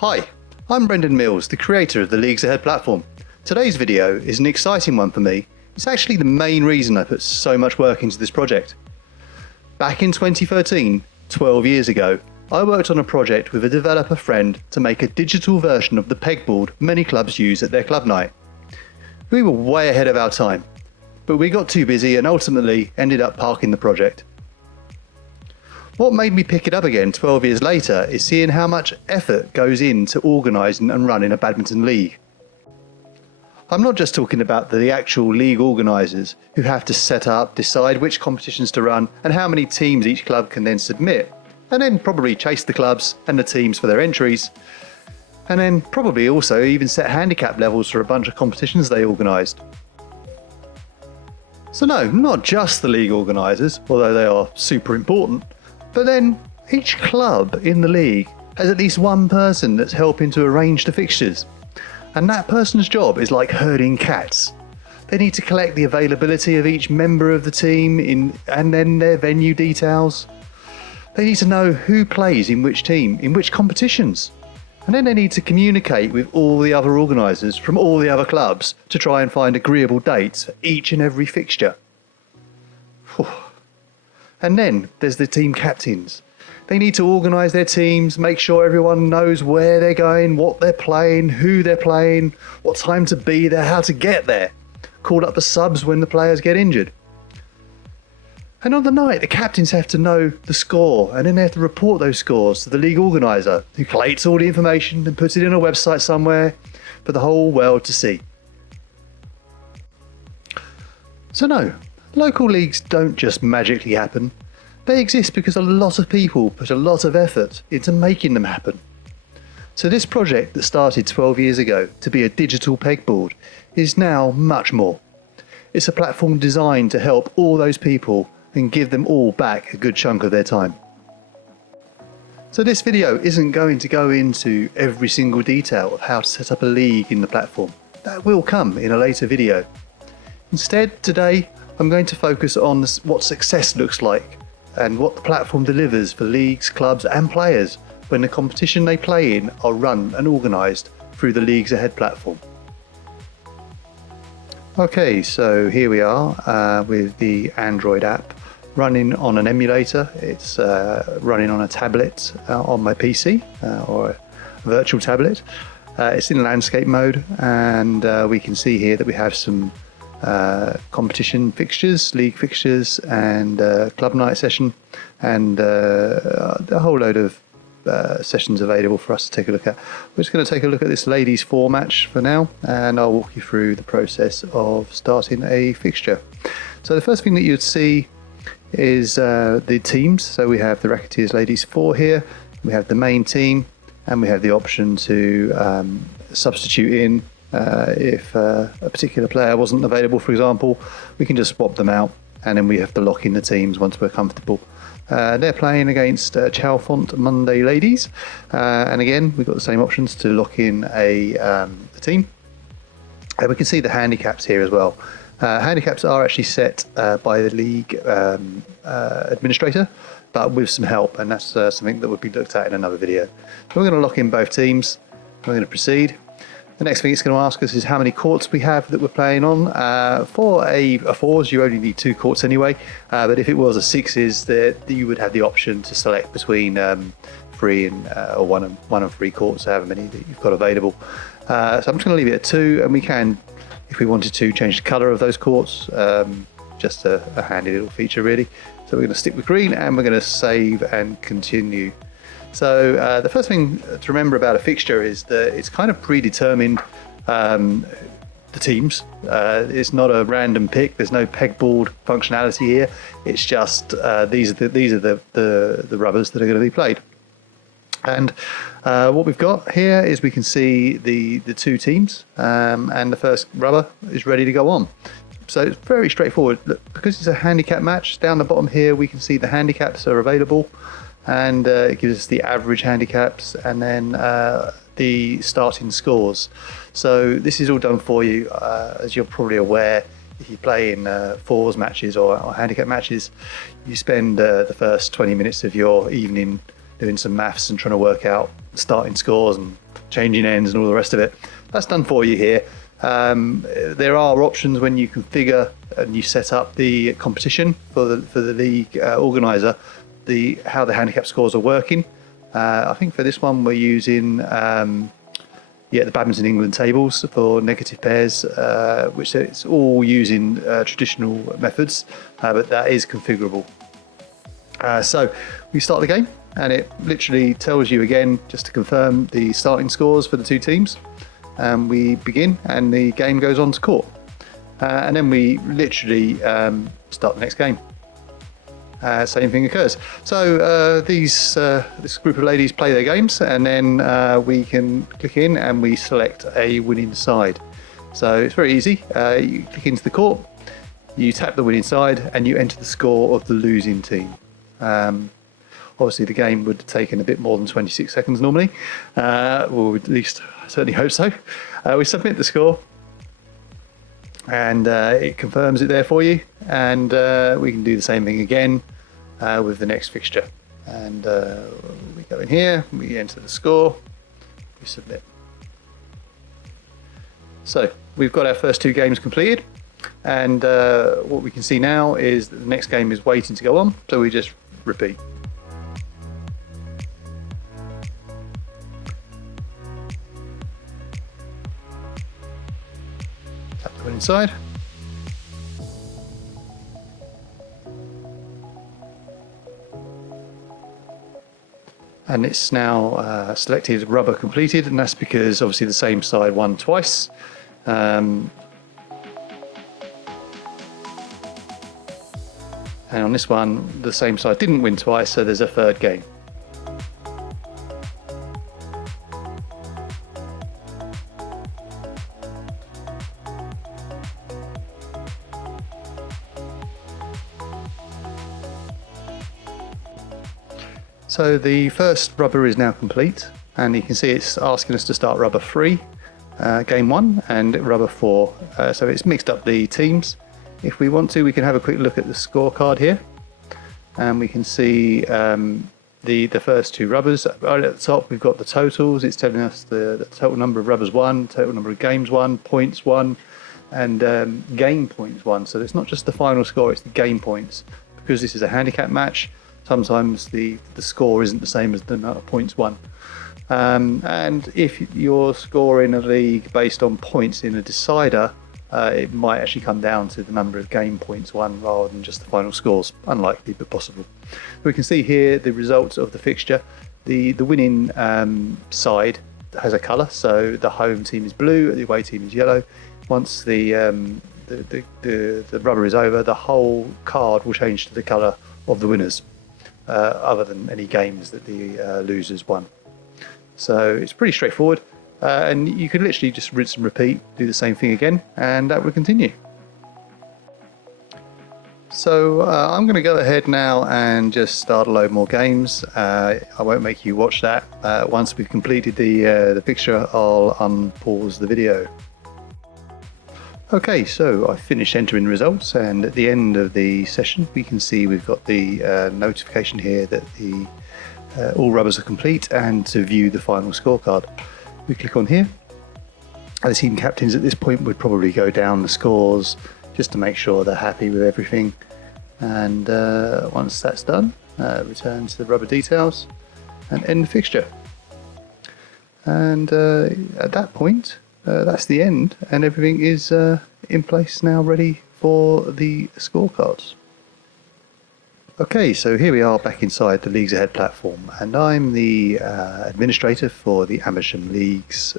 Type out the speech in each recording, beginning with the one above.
Hi, I'm Brendan Mills, the creator of the LeaguesAhead platform. Today's video is an exciting one for me. It's actually the main reason I put so much work into this project. Back in 2013, 12 years ago, I worked on a project with a developer friend to make a digital version of the pegboard many clubs use at their club night. We were way ahead of our time, but we got too busy and ultimately ended up parking the project. What made me pick it up again 12 years later is seeing how much effort goes into organising and running a badminton league. I'm not just talking about the actual league organisers who have to set up, decide which competitions to run and how many teams each club can then submit, and then probably chase the clubs and the teams for their entries, and then probably also even set handicap levels for a bunch of competitions they organised. So no, not just the league organisers, although they are super important, but then each club in the league has at least one person that's helping to arrange the fixtures. And that person's job is like herding cats. They need to collect the availability of each member of the team and then their venue details. They need to know who plays in which team, in which competitions. And then they need to communicate with all the other organisers from all the other clubs to try and find agreeable dates for each and every fixture. And then there's the team captains. They need to organise their teams, make sure everyone knows where they're going, what they're playing, who they're playing, what time to be there, how to get there. Call up the subs when the players get injured. And on the night, the captains have to know the score, and then they have to report those scores to the league organiser, who collates all the information and puts it in a website somewhere for the whole world to see. So no, local leagues don't just magically happen. They exist because a lot of people put a lot of effort into making them happen. So this project that started 12 years ago to be a digital pegboard is now much more. It's a platform designed to help all those people and give them all back a good chunk of their time. So this video isn't going to go into every single detail of how to set up a league in the platform. That will come in a later video. Instead, today I'm going to focus on what success looks like and what the platform delivers for leagues, clubs and players when the competition they play in are run and organised through the LeaguesAhead platform. Okay, so here we are with the Android app running on an emulator. It's running on a tablet on my PC or a virtual tablet. It's in landscape mode, and we can see here that we have some competition fixtures, league fixtures and club night session, and a whole load of sessions available for us to take a look at. We're just going to take a look at this ladies 4 match for now, and I'll walk you through the process of starting a fixture. So the first thing that you'd see is the teams. So we have the Racketeers Ladies 4 here, we have the main team, and we have the option to substitute in if a particular player wasn't available, for example. We can just swap them out, and then we have to lock in the teams once we're comfortable. They're playing against Chalfont Monday Ladies, and again we've got the same options to lock in a team. And we can see the handicaps here as well. Handicaps are actually set by the league administrator, but with some help, and that's something that would be looked at in another video. So we're going to lock in both teams. We're going to proceed. The next thing it's going to ask us is how many courts we have that we're playing on. For a fours, you only need 2 courts anyway, but if it was a sixes, you would have the option to select between 3 and or 1 and 3 courts, however many that you've got available. So I'm just going to leave it at 2, and we can, if we wanted to, change the colour of those courts. Just a handy little feature really. So we're going to stick with green, and we're going to save and continue. So the first thing to remember about a fixture is that it's kind of predetermined, the teams. It's not a random pick. There's no pegboard functionality here. It's just these are the rubbers that are going to be played. And what we've got here is we can see the 2 teams, and the first rubber is ready to go on. So it's very straightforward. Look, because it's a handicap match, down the bottom here we can see the handicaps are available, and it gives us the average handicaps and then the starting scores. So this is all done for you. As you're probably aware, if you play in fours matches or handicap matches, you spend the first 20 minutes of your evening doing some maths and trying to work out starting scores and changing ends and all the rest of it. That's done for you here. There are options when you configure and you set up the competition for the league organiser, how the handicap scores are working. I think for this one we're using the Badminton England tables for negative pairs, which it's all using traditional methods, but that is configurable. So we start the game, and it literally tells you again, just to confirm, the starting scores for the two teams. We begin, and the game goes on to court, and then we literally start the next game. Same thing occurs. So this group of ladies play their games, and then we can click in and we select a winning side. So it's very easy. You click into the court, you tap the winning side, and you enter the score of the losing team. Obviously the game would have taken a bit more than 26 seconds normally, or at least I certainly hope so. We submit the score, and it confirms it there for you, and we can do the same thing again with the next fixture. And we go in here, we enter the score, we submit. So we've got our first two games completed, and what we can see now is that the next game is waiting to go on, so we just repeat. Tap the winning side. And it's now selected rubber completed, and that's because obviously the same side won twice. And on this one, the same side didn't win twice, so there's a third game. So the first rubber is now complete, and you can see it's asking us to start rubber 3, game 1, and rubber 4. So it's mixed up the teams. If we want to, we can have a quick look at the scorecard here, and we can see the first two rubbers. Right at the top we've got the totals. It's telling us the total number of rubbers won, total number of games won, points won, and game points won. So it's not just the final score, it's the game points. Because this is a handicap match, sometimes the score isn't the same as the amount of points won. And if you're scoring a league based on points in a decider, it might actually come down to the number of game points won rather than just the final scores. Unlikely, but possible. We can see here the results of the fixture. The winning side has a colour, so the home team is blue, the away team is yellow. Once the rubber is over, the whole card will change to the colour of the winners, other than any games that the losers won. So it's pretty straightforward. And you could literally just rinse and repeat, do the same thing again, and that would continue. So I'm going to go ahead now and just start a load more games. I won't make you watch that. Once we've completed the picture, I'll unpause the video. Okay, so I finished entering the results, and at the end of the session we can see we've got the notification here that all rubbers are complete, and to view the final scorecard. We click on here. The team captains at this point would probably go down the scores just to make sure they're happy with everything. And once that's done, return to the rubber details and end the fixture. And at that point, that's the end, and everything is in place now, ready for the scorecards. Okay, so here we are back inside the LeaguesAhead platform, and I'm the administrator for the Badminton Leagues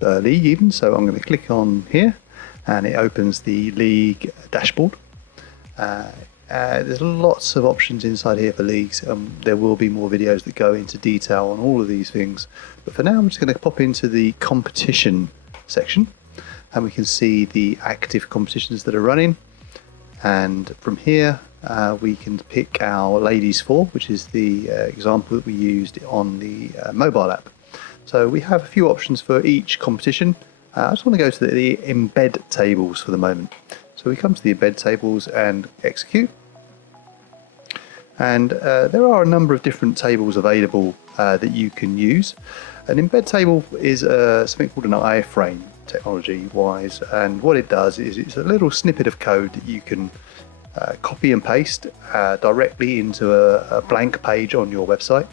league even, so I'm going to click on here and it opens the league dashboard. There's lots of options inside here for leagues. There will be more videos that go into detail on all of these things, but for now I'm just going to pop into the competition section, and we can see the active competitions that are running, and from here we can pick our ladies 4, which is the example that we used on the mobile app. So we have a few options for each competition. I just want to go to the embed tables for the moment. So we come to the embed tables and execute. And there are a number of different tables available that you can use. An embed table is something called an iframe technology wise, and what it does is it's a little snippet of code that you can copy and paste directly into a blank page on your website.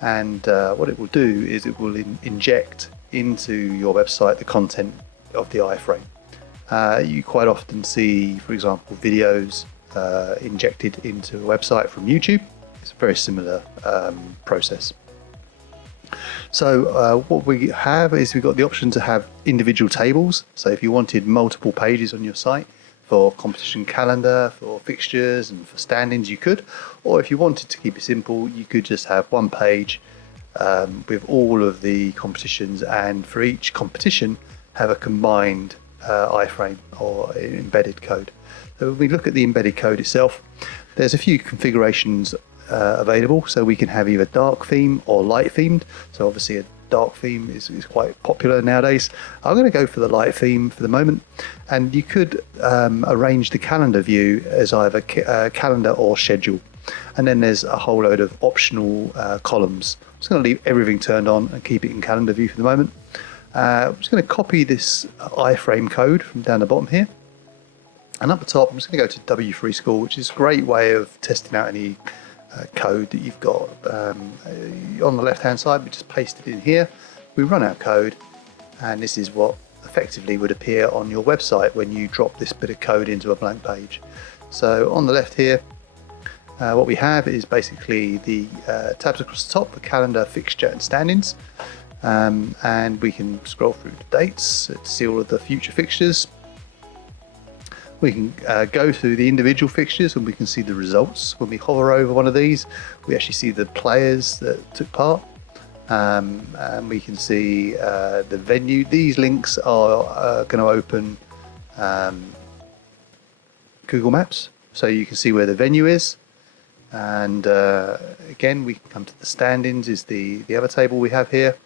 And what it will do is it will inject into your website the content of the iframe. You quite often see, for example, videos injected into a website from YouTube. It's a very similar process. So what we have is we've got the option to have individual tables. So if you wanted multiple pages on your site for competition calendar, for fixtures and for standings, you could. Or if you wanted to keep it simple, you could just have one page with all of the competitions, and for each competition have a combined iframe or embedded code. So when we look at the embedded code itself, there's a few configurations available. So we can have either dark theme or light themed. So obviously a dark theme is quite popular nowadays. I'm going to go for the light theme for the moment, and you could arrange the calendar view as either calendar or schedule, and then there's a whole load of optional columns. I'm just going to leave everything turned on and keep it in calendar view for the moment. I'm just going to copy this iframe code from down the bottom here, and up the top I'm just going to go to W3 School, which is a great way of testing out any code that you've got. On the left hand side we just paste it in here, we run our code, and this is what effectively would appear on your website when you drop this bit of code into a blank page. So on the left here, what we have is basically the tabs across the top for calendar, fixture and standings, and we can scroll through the dates to see all of the future fixtures. We can go through the individual fixtures and we can see the results. When we hover over one of these, we actually see the players that took part, and we can see the venue. These links are going to open Google Maps, so you can see where the venue is. And again, we can come to the standings, is the other table we have here,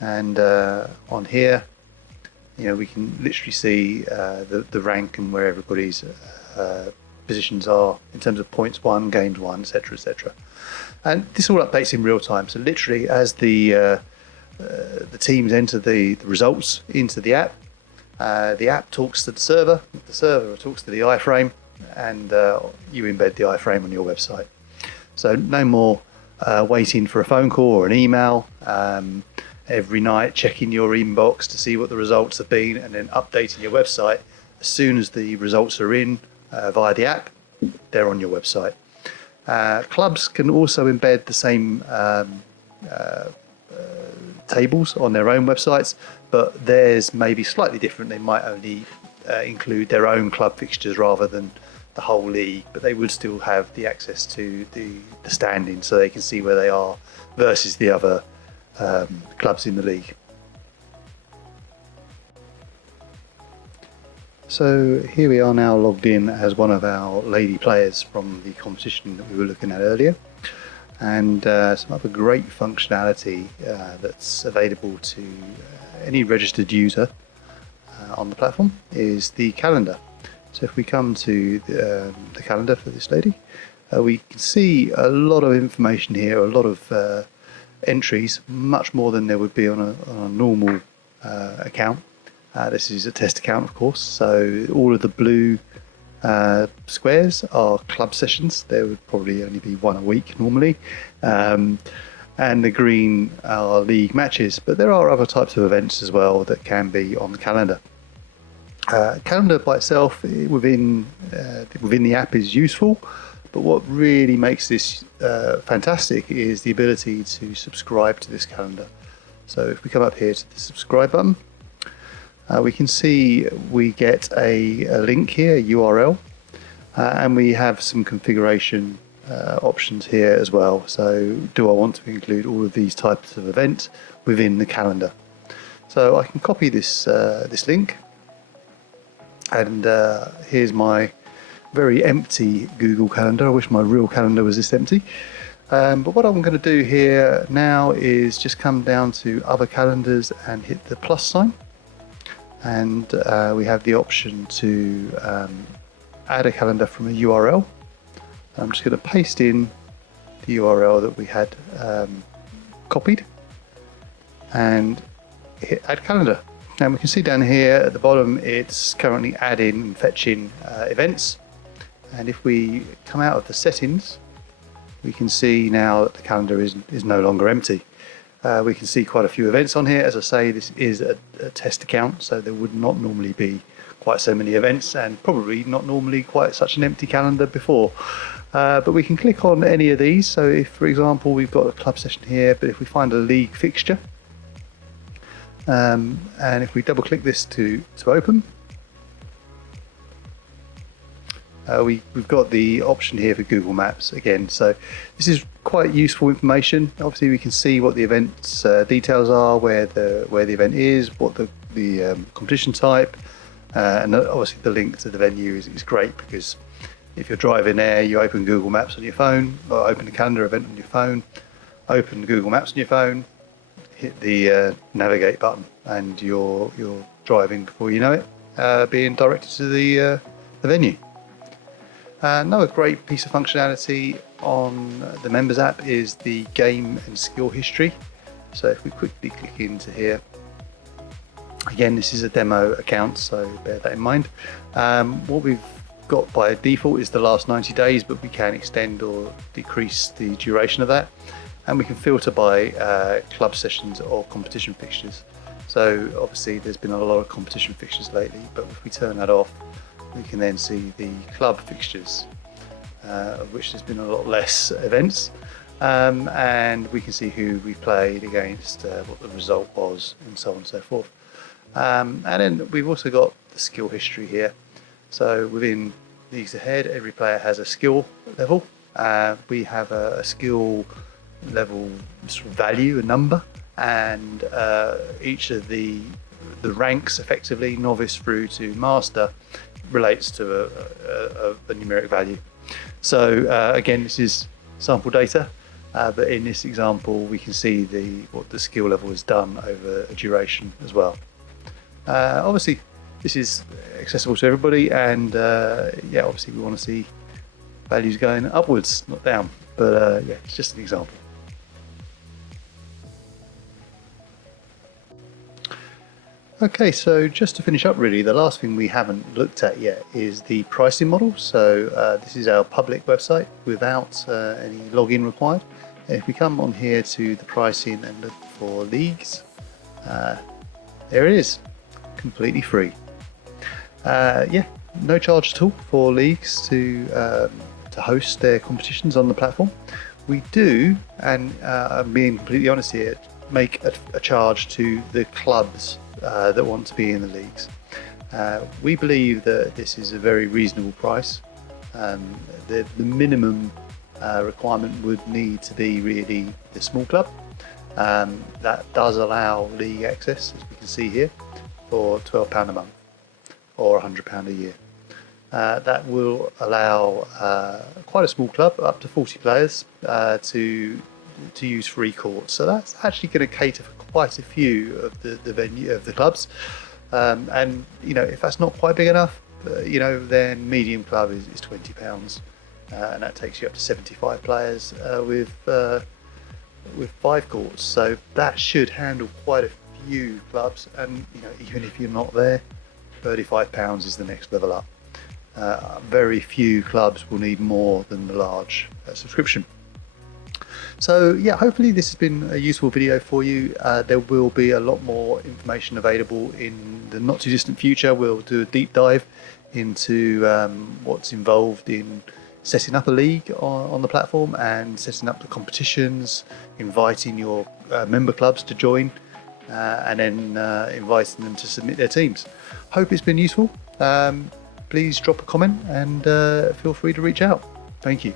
and on here, you know, we can literally see the rank and where everybody's positions are in terms of points won, games won, etc., etc. And this all updates in real time. So literally, as the teams enter the results into the app talks to the server talks to the iframe, and you embed the iframe on your website. So no more waiting for a phone call or an email. Every night checking your inbox to see what the results have been, and then updating your website as soon as the results are in via the app. They're on your website. Clubs can also embed the same tables on their own websites, but theirs may be slightly different. They might only include their own club fixtures rather than the whole league, but they would still have the access to the standings, so they can see where they are versus the other clubs in the league. So here we are now logged in as one of our lady players from the competition that we were looking at earlier, and some other great functionality that's available to any registered user on the platform is the calendar. So if we come to the calendar for this lady, we can see a lot of information here, a lot of entries, much more than there would be on a normal account. This is a test account, of course, so all of the blue squares are club sessions. There would probably only be one a week normally, and the green are league matches, but there are other types of events as well that can be on the calendar. Calendar by itself within the app is useful, but what really makes this fantastic is the ability to subscribe to this calendar. So if we come up here to the subscribe button, we can see we get a link here, a URL, and we have some configuration options here as well. So do I want to include all of these types of events within the calendar? So I can copy this link, and here's my very empty Google Calendar. I wish my real calendar was this empty. But what I'm going to do here now is just come down to other calendars and hit the plus sign, and we have the option to add a calendar from a URL. I'm just going to paste in the URL that we had copied and hit add calendar. And we can see down here at the bottom it's currently adding and fetching events, and if we come out of the settings we can see now that the calendar is no longer empty. We can see quite a few events on here. As I say, this is a test account, so there would not normally be quite so many events, and probably not normally quite such an empty calendar before. But we can click on any of these. So if, for example, we've got a club session here, but if we find a league fixture, and if we double click this to open, we've got the option here for Google Maps again. So this is quite useful information. Obviously we can see what the event's details are, where the event is, what the competition type, and obviously the link to the venue is great, because if you're driving there, you open Google Maps on your phone, or open the calendar event on your phone, open Google Maps on your phone, hit the navigate button, and you're driving before you know it, being directed to the venue. Another great piece of functionality on the members app is the game and skill history. So if we quickly click into here, again this is a demo account, so bear that in mind. What we've got by default is the last 90 days, but we can extend or decrease the duration of that, and we can filter by club sessions or competition fixtures. So obviously there's been a lot of competition fixtures lately, but if we turn that off, we can then see the club fixtures, of which there's been a lot less events, and we can see who we played against, what the result was, and so on and so forth. And then we've also got the skill history here. So within LeaguesAhead, every player has a skill level. We have a skill level sort of value, a number, and each of the ranks, effectively novice through to master, relates to a numeric value. So again, this is sample data, but in this example we can see what the skill level has done over a duration as well. Obviously this is accessible to everybody, and yeah, obviously we want to see values going upwards, not down, but yeah, it's just an example. Okay, so just to finish up, really, the last thing we haven't looked at yet is the pricing model. So this is our public website without any login required. And if we come on here to the pricing and look for leagues, there it is, completely free. Yeah, no charge at all for leagues to host their competitions on the platform. We do, and I'm being completely honest here, make a charge to the clubs that want to be in the leagues. We believe that this is a very reasonable price. The minimum requirement would need to be really the small club. That does allow league access, as we can see here, for £12 a month or £100 a year. That will allow quite a small club, up to 40 players, to use free courts. So that's actually going to cater for quite a few of the venue of the clubs. And you know, if that's not quite big enough, you know, then medium club is £20, and that takes you up to 75 players with 5 courts. So that should handle quite a few clubs, and you know, even if you're not there, £35 is the next level up. Very few clubs will need more than the large subscription. So yeah, hopefully this has been a useful video for you. There will be a lot more information available in the not too distant future. We'll do a deep dive into what's involved in setting up a league on the platform, and setting up the competitions, inviting your member clubs to join, and then inviting them to submit their teams. Hope it's been useful. Please drop a comment, and feel free to reach out. Thank you.